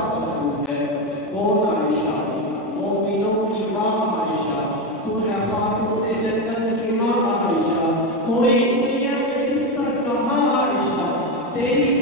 تو ہے کون عائشہ؟ مومنوں کی ماں عائشہ، تو ہے خاتون جنت کی ماں عائشہ، کوئی دنیا میں تجھ سا کہاں عائشہ، تیری